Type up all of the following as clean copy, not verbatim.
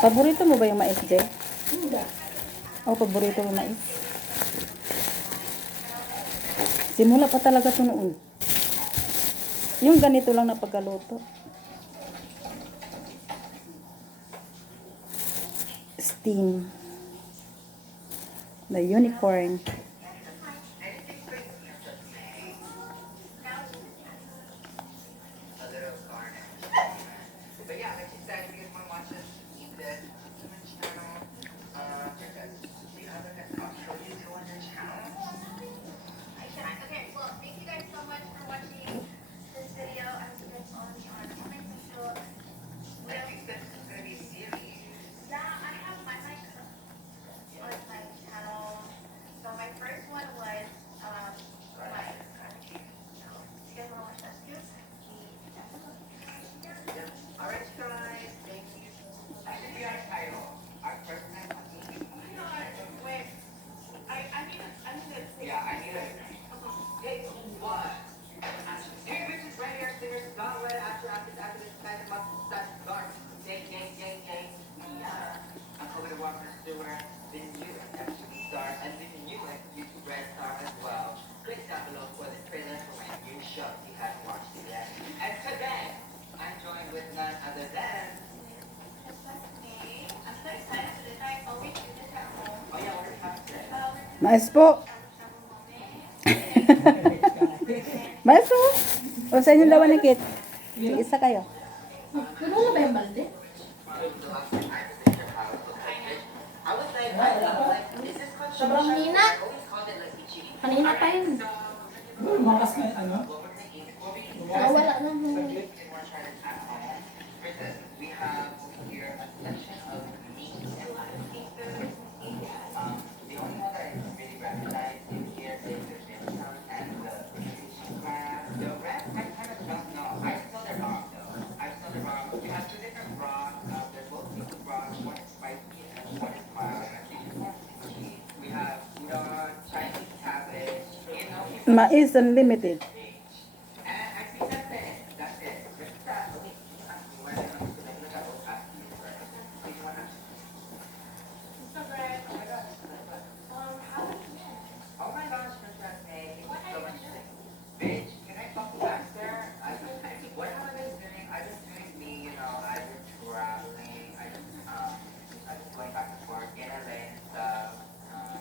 Paborito mo ba yung mais, Jay? Hindi. O, paborito mo mais? Simula pa talaga ito noon. Yung ganito lang na pagkaluto. Steam. The unicorn. Mais po. Mais po. O sa inyo daw ni Kit. Isa kayo. Puno na ba yung balde? Sobrang hina. Kanina pa yun. Makas na ano? Nawala na. Mais unlimited.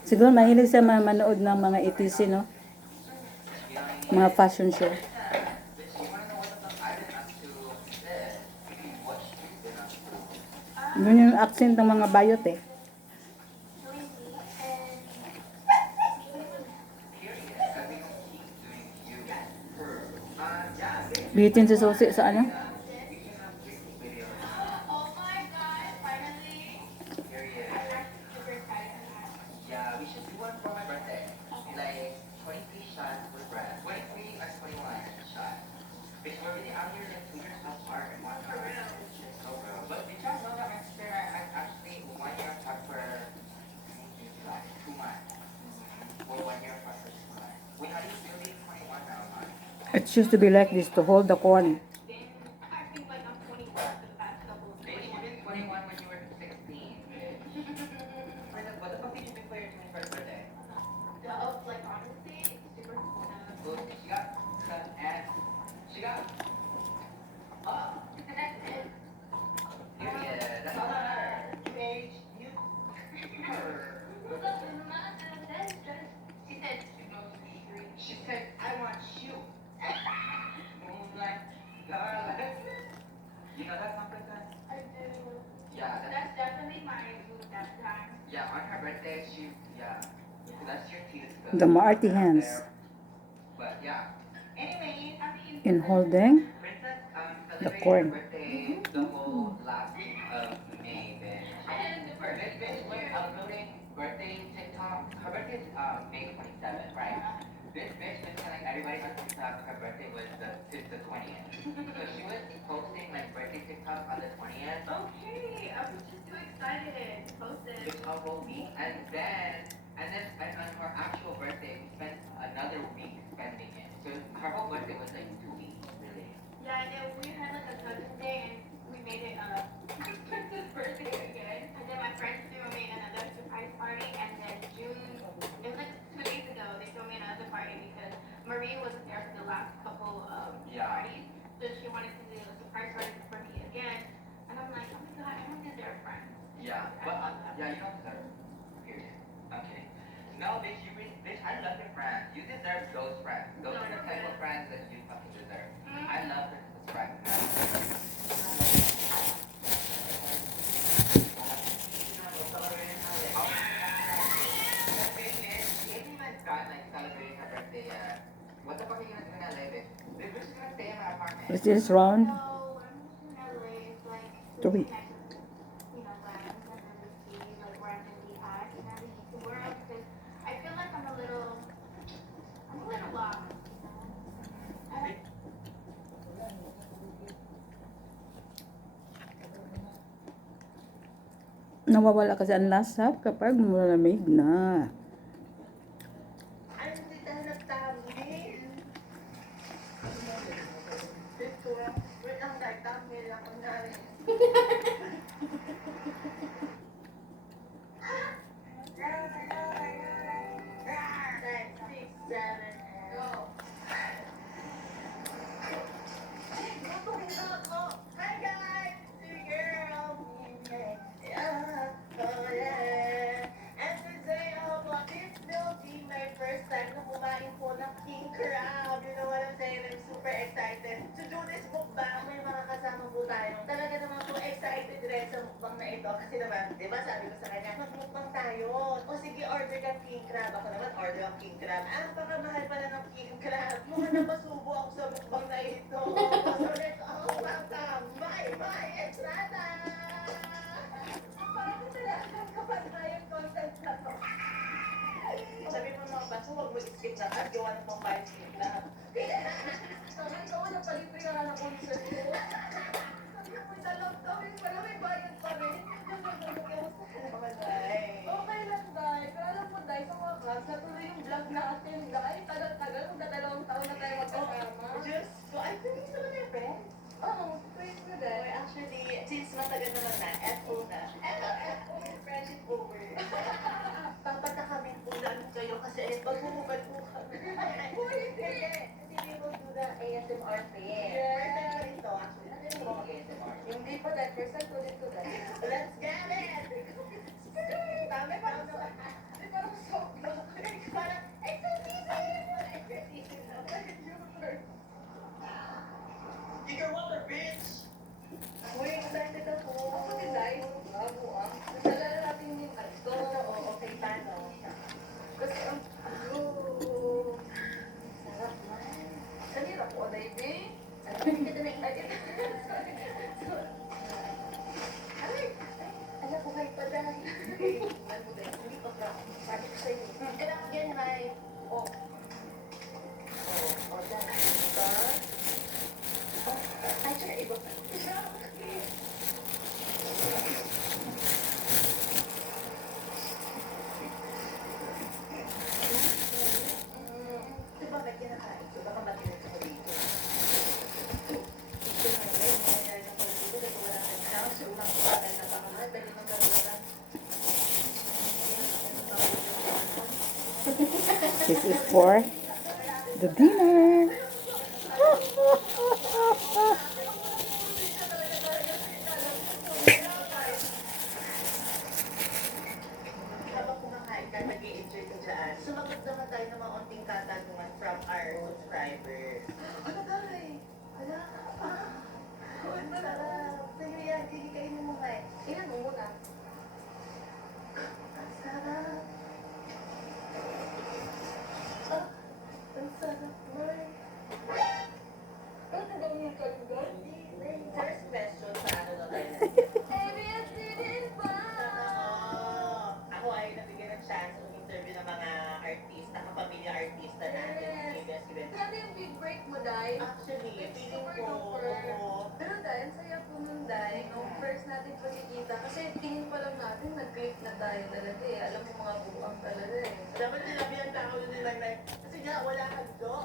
Siguro mahilig sa manood ng mga ETC, no? Mga fashion show. Yun yung accent ng mga bayot eh. Bitin si Susi sa ano? It used to be like this to hold the corn. The Marty hands in holding the corn. This bitch been telling everybody on TikTok her birthday was the 20th. So she was posting like birthday TikTok on the 20th. Okay, I was just too excited to post it. Just a whole week. And then on her actual birthday, we spent another week spending it. So her whole birthday was like 2 weeks, really. Yeah, and then we had like a cousin day and we made it Princess birthday again. I love your friends. You deserve those friends. Those are the type of friends that you fucking deserve. I love Christmas friends. Amy and Scott like celebrating her birthday. What the fuck are you gonna do in LA, bitch? We're just gonna stay in my apartment. Is this round? So, I'm just in LA. It's like, Three. you know, where I'm gonna receive, like, where I'm gonna be at, and I really need to work because I feel like I'm a little lost, you know? Nawawala kasi ang lasa kapag malamig na. Ay, hindi tayo nagtamil. Dito, wait lang, nagtamil ako na rin. 9, 6, 7, go. Gusto ako. Hi guys, it's your girl. Yeah, oh yeah. And today, this will be my first time na kumain po ng king crab. You know what I'm saying? I'm super excited to do this mukbang. May mga kasama po tayo. Talaga naman po excited rin sa mukbang na ito. Kasi naman, di ba sabi ko sa kanya, magmukbang tayo. O sige, order ka king crab. Ako naman, order ang king crab. Pakamahal pala ng king crab. Mukhang napasubo ako sa mukbang na ito. So let's all welcome my Estrada! Parang talagang kapag na yung content na to. Sabi mo mga baso, huwag mo skip na at gawa ng pang 5 skip na. Sabi ko, wala palibre ka na ng concert ko. Sabi ko, may dalawang kami, wala may bayad pa rin. Okay lang, Day. Pero alam mo, Day, sa wakas, natuloy yung vlog natin, Day. Tagal-tagal, magdadalawang taon na tayo magkasama. Diyos ko, ay, hindi sa mga friends. Oo, friends na, Day. Actually, since matagal naman na, FO na. FO, friendship over. Papatakamin po lang kayo kasi maghuhubad po kami. Hindi mo do the ASMR thing. First time ko ito, actually. Ano yung mga ASMR? Hindi pa dahil first time ko dito dahil. Let's get it! Dami parang parang sobra. Parang exorcism! You're water, bitch! Uy, excited ako. Ako din, guys. Bravo, ah. Nasala natin yung ito. Okay, paano? Kasi ang sarap man. Kanina po, baby. Hindi ka na excited. Ay! Alam ko kayo pa dahil. Alam mo dahil, hindi pa pa. Sabi ko sa'yo. Kailangan yan, Mai. Oh. Oh, dahil. Ay, tsaka iba pa. Ito bakit kinakain? Ito baka matinit ako dito. Ito na yun, nangyayari na pala dito. Dito wala ka na. Sa unang kumain na pakamahal. Dali nang gagawin. This is for the dinner. Habang kumakain ka, nag-i-enjoy ka dyan. Sumagot naman tayo ng mga onting katanungan from our subscribers. Ano tayo? Hala? Ang sarap. Sa'yo yan, sige kainin mo nga. Ilan mo muna? Ang sarap. Ang sarap, Mark. Ano ba yung kalugod? First question sa ano na tayo. Ako ay nabigyan ng chance ng interview ng mga artista, kapamilya artista natin. Grabe yung big break mo, Day. Actually, feeling Super ko, duper. Pero Day, ang saya po nun, Day, nung first natin pagkikita. Kasi tingin pa lang natin, nag-click na tayo talaga eh. Alam mo mga buwang talaga eh. dapat nila ang tao nila like, kasi nga wala kang do.